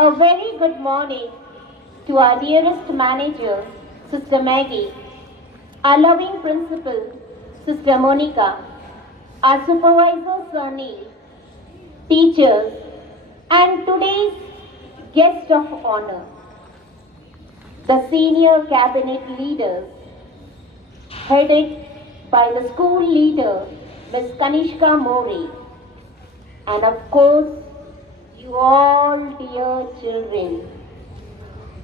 A very good morning to our dearest manager, Sister Maggie, our loving principal, Sister Monica, our supervisor, Sir Neil, teachers, and today's guest of honor, the senior cabinet leaders, headed by the school leader, Ms. Kanishka More, and of course, you all dear children.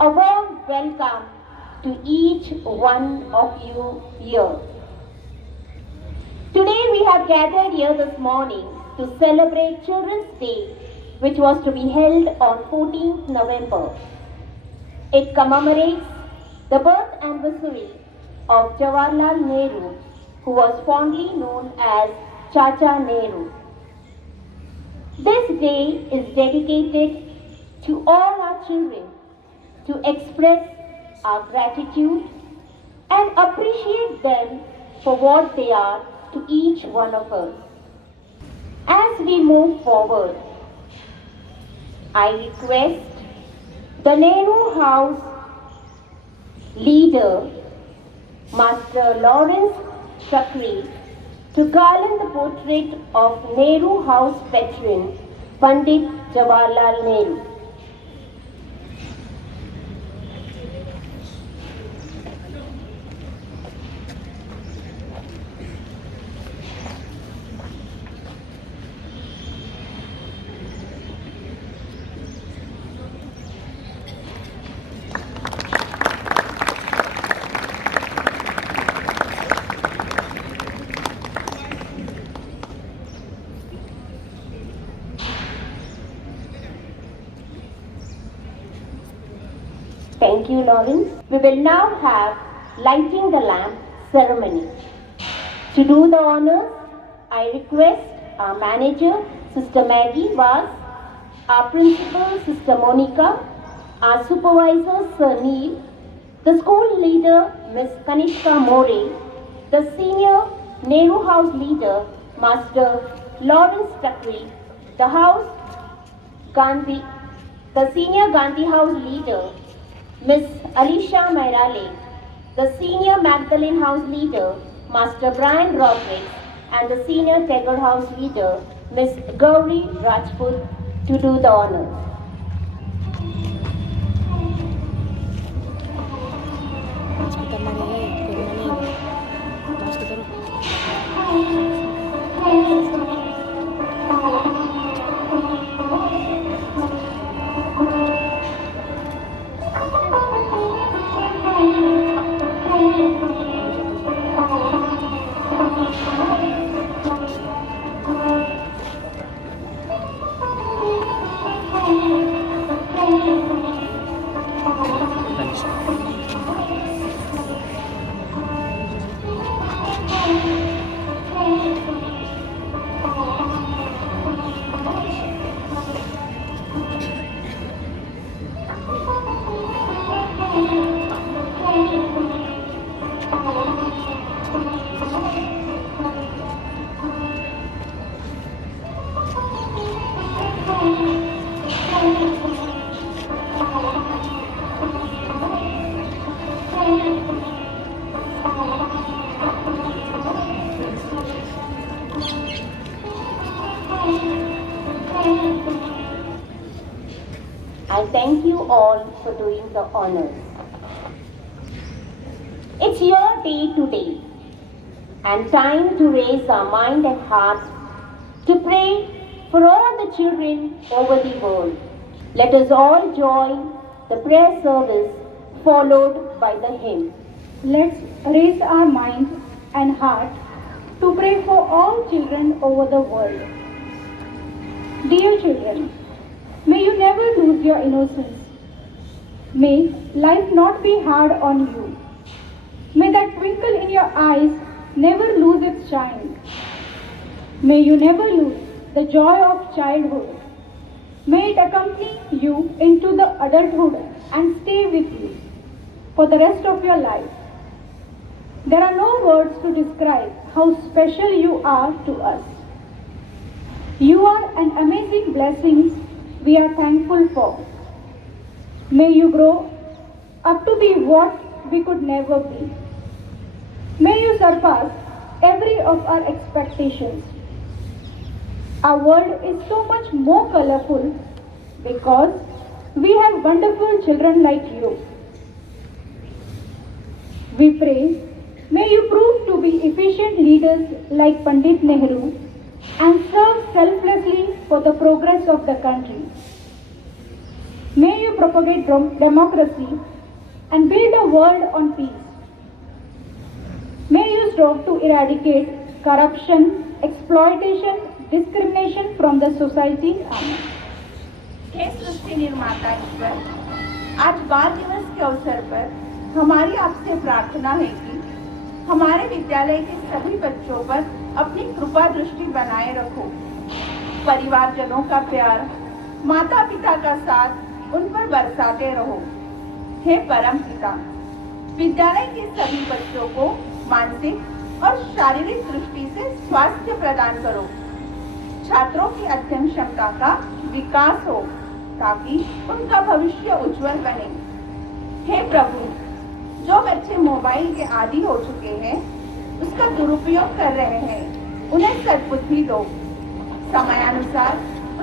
A warm welcome to each one of you here. Today we have gathered here this morning to celebrate Children's Day, which was to be held on 14th November. It commemorates the birth anniversary of Jawaharlal Nehru, who was fondly known as Chacha Nehru. This day is dedicated to all our children to express our gratitude and appreciate them for what they are to each one of us. As we move forward, I request the Nehru House leader, Master Lawrence Chakri, to garland the portrait of Nehru House patron, Pandit Jawaharlal Nehru. Thank you, Lawrence. We will now have lighting the lamp ceremony. To do the honors, I request our manager, Sister Maggie Vaz, our principal, Sister Monica, our supervisor, Sir Neil, the school leader, Ms. Kanishka More, the senior Nehru House leader, Master Lawrence Chakri, the senior Gandhi House leader, Ms. Alicia Mairale, the senior Magdalene House leader, Master Brian Roberts, and the senior Taylor House leader, Ms. Gauri Rajput, to do the honors. I thank you all for doing the honors. It's your day today, and time to raise our mind and heart to pray for all the children over the world. Let us all join the prayer service followed by the hymn. Let's raise our mind and heart to pray for all children over the world. Dear children, may you never lose your innocence. May life not be hard on you. May that twinkle in your eyes never lose its shine. May you never lose the joy of childhood. May it accompany you into the adulthood and stay with you for the rest of your life. There are no words to describe how special you are to us. You are an amazing blessing we are thankful for. May you grow up to be what we could never be. May you surpass every of our expectations. Our world is so much more colorful because we have wonderful children like you. We pray, may you prove to be efficient leaders like Pandit Nehru and serve selflessly for the progress of the country. May you propagate democracy and build a world on peace. May you strive to eradicate corruption, exploitation, discrimination from the society. Amen. हे सृष्टि निर्माता ईश्वर, आज बाल दिवस के अवसर पर हमारी आपसे प्रार्थना है कि हमारे विद्यालय के सभी बच्चों पर अपनी कृपा दृष्टि बनाए रखो। परिवारजनों का प्यार, माता पिता का साथ उन पर बरसाते रहो। हे परम पिता, विद्यालय के सभी बच्चों को मानसिक और शारीरिक दृष्टि से स्वास्थ्य प्रदान करो। छात्रों की अध्ययन क्षमता का विकास हो ताकि उनका भविष्य उज्जवल बने। हे प्रभु, जो बच्चे मोबाइल के आदी हो चुके हैं, उसका दुरुपयोग कर रहे हैं, उन्हें सद्बुद्धि दो। समयानुसार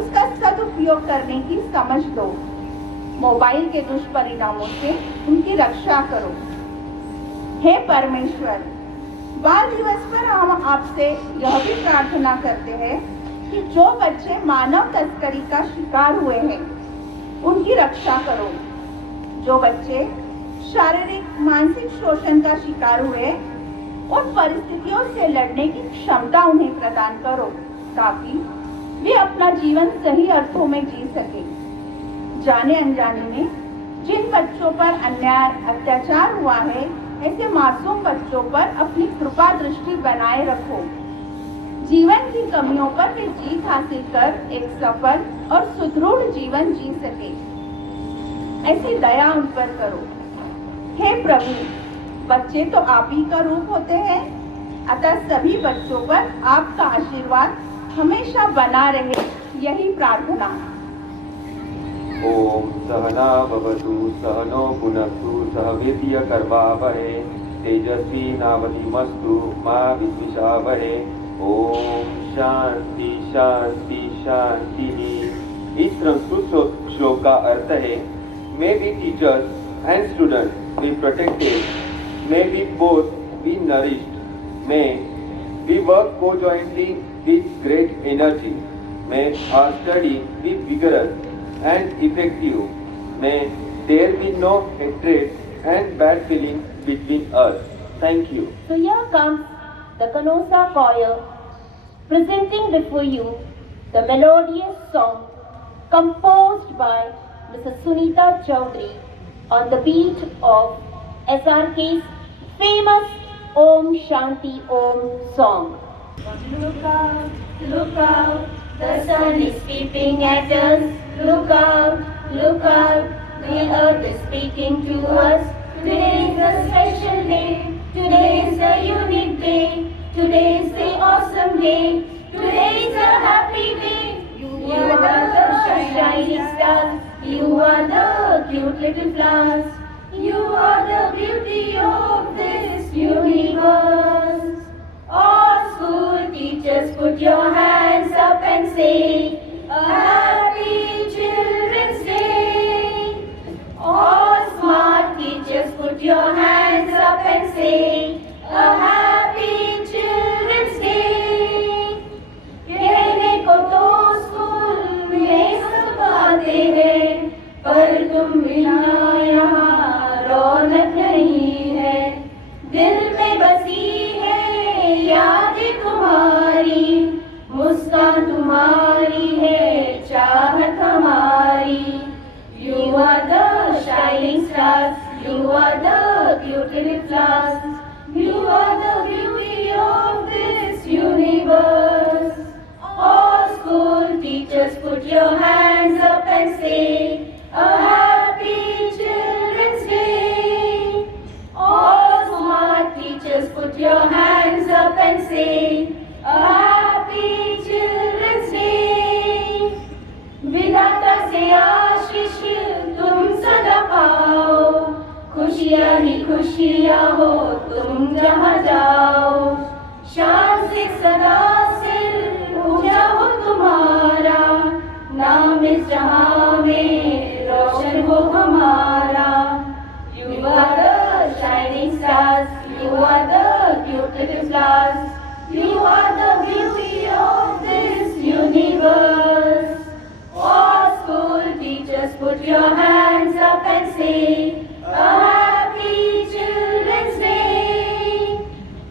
उसका सदुपयोग करने की समझ दो। मोबाइल के दुष्परिणामों से उनकी रक्षा करो। हे परमेश्वर, बाल दिवस पर हम आपसे यह भी प्रार्थना करते हैं कि जो बच्चे मानव तस्करी का शिकार हुए हैं, उनकी रक्षा करो। जो बच्चे शारीरिक मानसिक शोषण का शिकार हुए, उन परिस्थितियों से लड़ने की क्षमता उन्हें प्रदान करो ताकि वे अपना जीवन सही अर्थों में जी सके। जाने अनजाने में जिन बच्चों पर अन्याय अत्याचार हुआ है, ऐसे मासूम बच्चों पर अपनी कृपा दृष्टि बनाए रखो। जीवन की कमियों पर वे जीत हासिल कर एक सफल और सुदृढ़ जीवन जी सके, ऐसी दया उन पर करो। हे प्रभु, बच्चे तो आप ही का रूप होते हैं, अतः सभी बच्चों पर आपका आशीर्वाद हमेशा बना रहे, यही प्रार्थना। ओम सहना भवतु सहनो भुनक्तु सह वीर्यकर्वावहै तेजस्विनावधीमस्तु मा विद्विषावहै। ओम शांति शांति शांति। इस संस्कृत श्लोक का अर्थ है, may we teachers and students be protected, may we both be nourished, may we work co-jointly with great energy, may our study be vigorous and effective, may there be no hatred and bad feelings between us. Thank you. So here comes the Canossa choir presenting before you the melodious song composed by Mrs. Sunita Chowdhury on the beat of SRK's famous Om Shanti Om song. Look out, the sun is peeping at us. Look out, the earth is speaking to us. Today is a special day, today is a unique day, today is the awesome day, today is a happy day. You are the shining stars, you are the cute little flowers, you are the beauty of this universe. All school teachers, put your hands up and say, a happy Children's Day. All smart teachers, put your hands up and say, a happy Children's Day. कहने को तो school में सब आते हैं, पर तुम बिना यहाँ रौनक नहीं है। दिल में बसी है यादें तुम्हारी, मुस्कान तुम्हारी है चाहत हमारी। You are the shining stars, you are the cute little flowers, you are the beauty of this universe. All school teachers, put your hands up and say, a happy Children's Day. All smart teachers, put your hands up and say, a happy Children's Day. विधाता से आशीष तुम सदा खुशियाँ हो तुम जहाँ जाओ, शान से सदा सिर ऊंचा हो तुम्हारा, नाम इस जहाँ में रोशन हो हमारा। You are the shining stars, you are the cute little flowers, you are the beauty of this universe. All school teachers, put your hands up and say a happy Children's Day.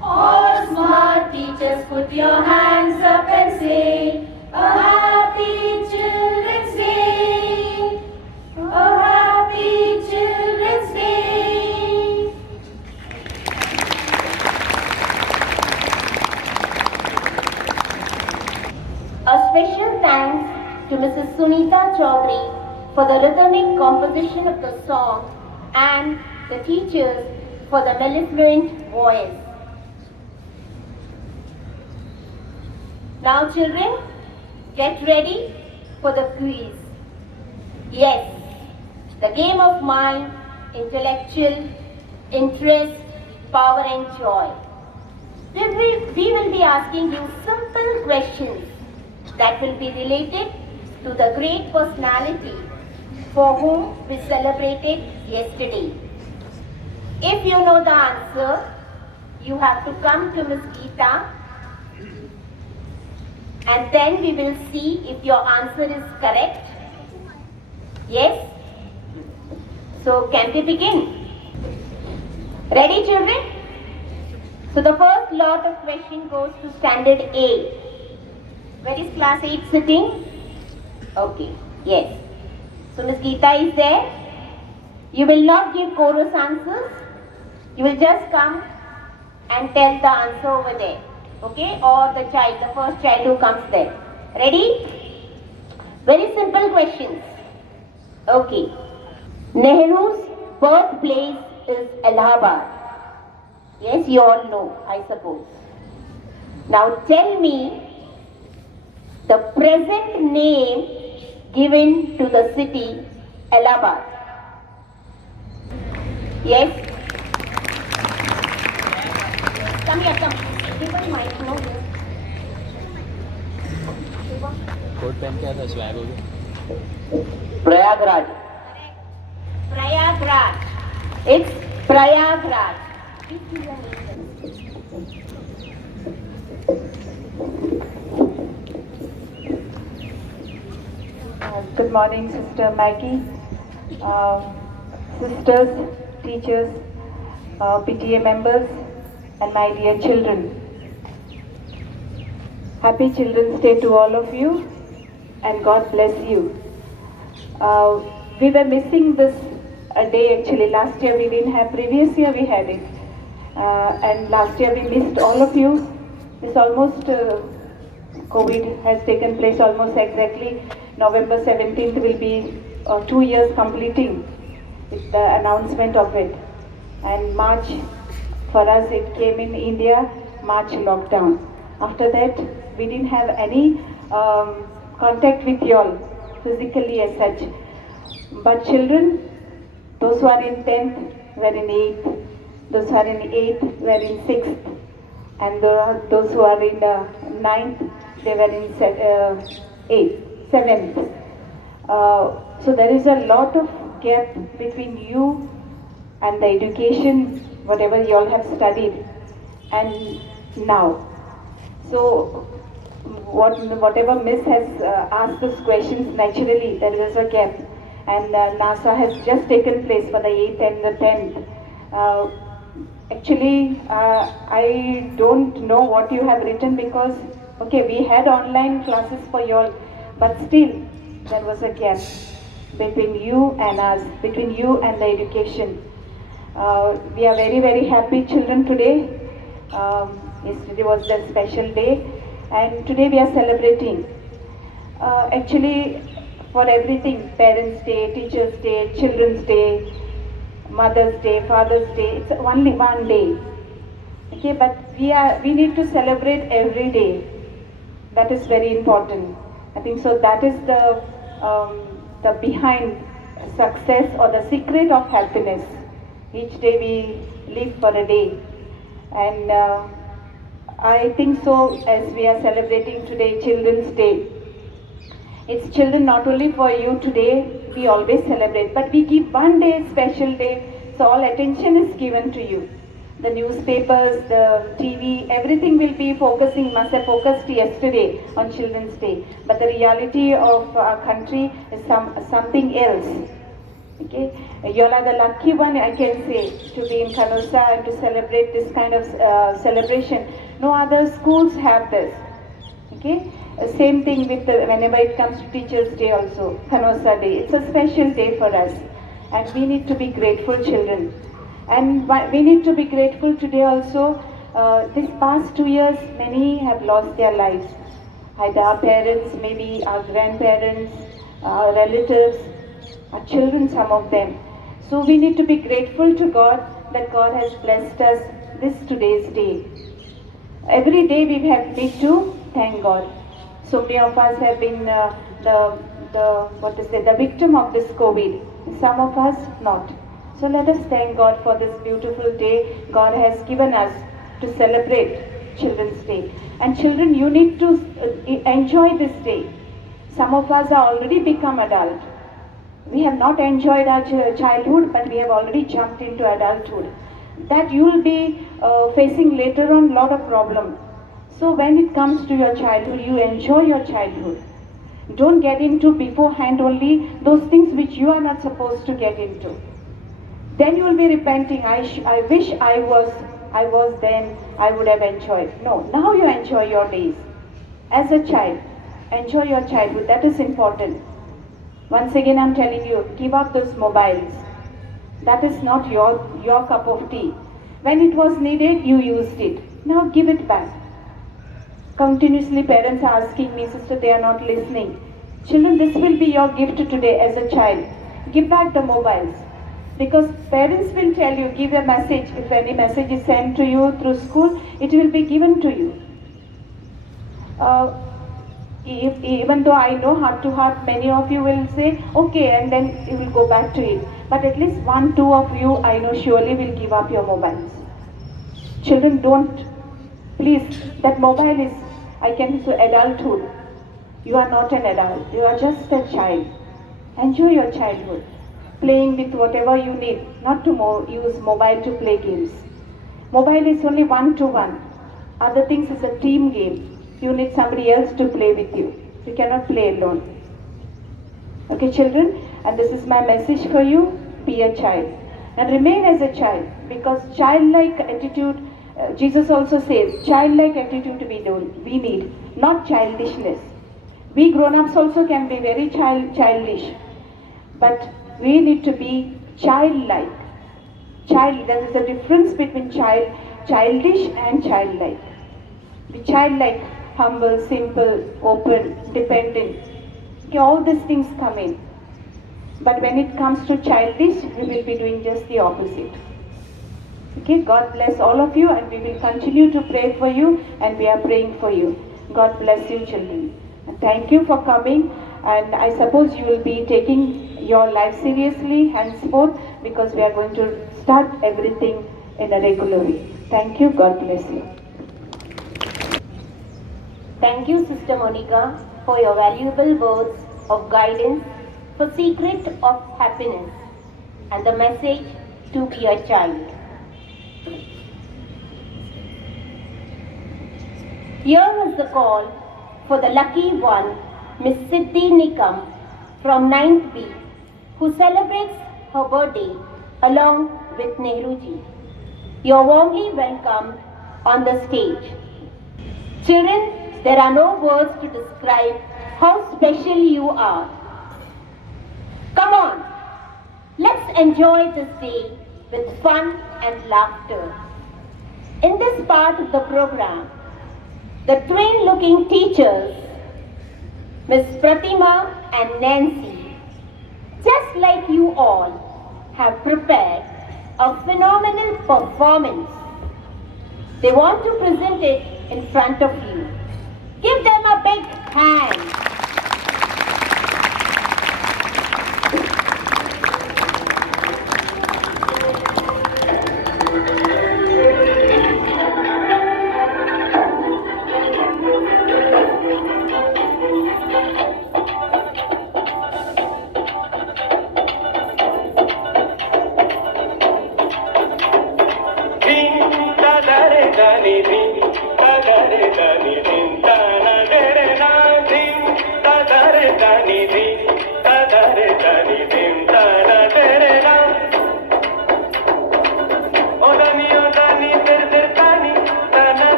All smart teachers, put your hands up and say a happy Children's Day. A happy Children's Day. A special thanks to Mrs. Sunita Chaudhary for the rhythmic composition of the song and the teachers for the mellifluent voice. Now children, get ready for the quiz. Yes, the game of mind, intellectual, interest, power and joy. We will be asking you simple questions that will be related to the great personality for whom we celebrated yesterday. If you know the answer, you have to come to Miss Geeta and then we will see if your answer is correct. Yes? So can we begin? Ready children? So the first lot of question goes to standard A. Where is class 8 sitting? Okay, yes. So Miss Geeta is there. You will not give chorus answers. You will just come and tell the answer over there. Okay? Or the child, the first child who comes there. Ready? Very simple questions. Okay. Nehru's birthplace is Allahabad. Yes, you all know, I suppose. Now tell me the present name given to the city Allahabad. Yes? Come here, come. Give us mic, no? Coat पहन के आया था swag हो गया Prayagraj. Prayagraj. It's Prayagraj. Good morning, Sister Maggie, sisters, teachers, PTA members, and my dear children. Happy Children's Day to all of you, and God bless you. We were missing this day actually. Last year we didn't have, previous year we had it. And last year we missed all of you. It's almost, COVID has taken place almost exactly. November 17th will be 2 years completing with the announcement of it. And March, for us it came in India, March lockdown. After that, we didn't have any contact with you all physically as such. But children, those who are in 10th were in 8th, those who are in 8th were in 6th, and those who are in 9th, they were in 8th. 7th. So there is a lot of gap between you and the education, whatever you all have studied, and now. So whatever Miss has asked those questions, naturally there is a gap. And NASA has just taken place for the 8th and the 10th. Actually, I don't know what you have written because, okay, we had online classes for you all. But still, there was a gap between you and us, between you and the education. We are very, very happy children today. Yesterday was the special day, and today we are celebrating. Actually, for everything, Parents' Day, Teachers' Day, Children's Day, Mother's Day, Father's Day, it's only one day. Okay, but we need to celebrate every day. That is very important. I think so. That is the behind success or the secret of happiness. Each day we live for a day. And I think so as we are celebrating today Children's Day. It's children not only for you today, we always celebrate, but we give one day, special day, so all attention is given to you. The newspapers, the TV, everything will be focusing, must have focused yesterday on Children's Day. But the reality of our country is something else. Okay, you all are the lucky one, I can say, to be in Canossa and to celebrate this kind of celebration. No other schools have this. Okay, same thing with whenever it comes to Teachers' Day also, Canossa Day. It's a special day for us, and we need to be grateful, children. And we need to be grateful today also. This past 2 years, many have lost their lives. Either our parents, maybe our grandparents, our relatives, our children, some of them. So we need to be grateful to God that God has blessed us this today's day. Every day we need to thank God. So many of us have been the victim of this COVID. Some of us not. So let us thank God for this beautiful day God has given us to celebrate Children's Day. And children, you need to enjoy this day. Some of us are already become adult. We have not enjoyed our childhood, but we have already jumped into adulthood. That you will be facing later on lot of problems. So when it comes to your childhood, you enjoy your childhood. Don't get into beforehand only those things which you are not supposed to get into. Then you will be repenting. I wish I was then, I would have enjoyed. No, now you enjoy your days. As a child, enjoy your childhood. That is important. Once again, I'm telling you, give up those mobiles. That is not your cup of tea. When it was needed, you used it. Now give it back. Continuously parents are asking me, sister, they are not listening. Children, this will be your gift today as a child. Give back the mobiles. Because parents will tell you, give a message. If any message is sent to you through school, it will be given to you. Even though I know heart to heart, many of you will say, okay, and then you will go back to it. But at least 1, 2 of you, I know surely will give up your mobiles. Children, don't. Please, that mobile is, I can say, adulthood. You are not an adult. You are just a child. Enjoy your childhood. Playing with whatever you need, not to use mobile to play games. Mobile is only 1-to-1. Other things is a team game. You need somebody else to play with you. You cannot play alone. Okay, children? And this is my message for you. Be a child. And remain as a child. Because childlike attitude, Jesus also says, childlike attitude we need. Not childishness. We grown-ups also can be very childish. But we need to be childlike. There is a difference between childish and childlike. Be childlike, humble, simple, open, dependent. Okay, all these things come in. But when it comes to childish, we will be doing just the opposite. Okay, God bless all of you, and we will continue to pray for you, and we are praying for you. God bless you, children. And thank you for coming, and I suppose you will be taking your life seriously henceforth, because we are going to start everything in a regular way. Thank you. God bless you. Thank you, Sister Monica, for your valuable words of guidance for secret of happiness and the message to be a child. Here is the call for the lucky one, Miss Siddhi Nikam from 9th B, who celebrates her birthday along with Nehruji. You are warmly welcomed on the stage. Children, there are no words to describe how special you are. Come on, let's enjoy this day with fun and laughter. In this part of the program, the twin-looking teachers, Miss Pratima and Nancy, just like you all, have prepared a phenomenal performance. They want to present it in front of you. Give them a big hand.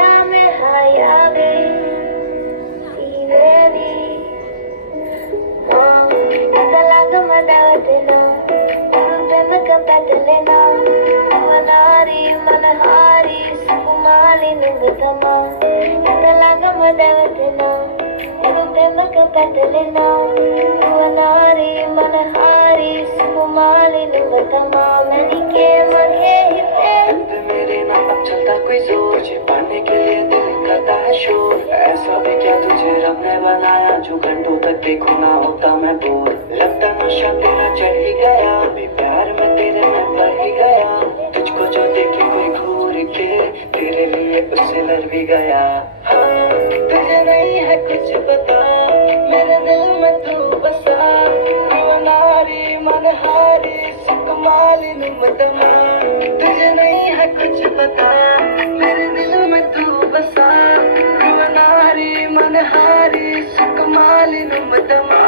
Mera me hayabe, Ivevi. Nagalaga madavatena, Urupema kapatalena, Manari manahari, Sukumali nugatama. Nagalaga madavatena, Urupema kapatalena, Manari manahari, Sukumali nugatama. Manike maghe hite. मेरे ना अब चलता कोई जोर, तुझे पाने के लिए दिल करता है शोर। ऐसा भी क्या तुझे रब ने बनाया, जो घंटों तक देखो ना होता मैं बोर। लगता नशा तेरा चढ़ ही गया, अभी प्यार में तेरे मैं पड़ ही गया। तुझको जो देखे कोई घूर के, तेरे लिए उससे लड़ भी गया। हाँ, तुझे नहीं है कुछ पता, मेरे दिल में तू बसा। नारी मनहारी सुकुमाली नुमतमा, तुझे नहीं है कुछ पता, मेरे दिल में तू बसा। नारी मनहारी सुकुमाली नुमतमा।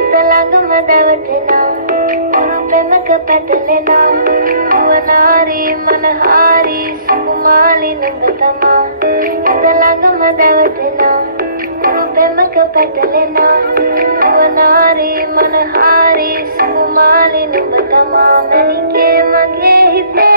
Italaga madavatena, Urupema kapatalena, Naari manahari, Sukumali nugatama. Italaga madavatena, Urupema kapatalena, Naari manahari, Sukumali nugatama. Manike maghe hite.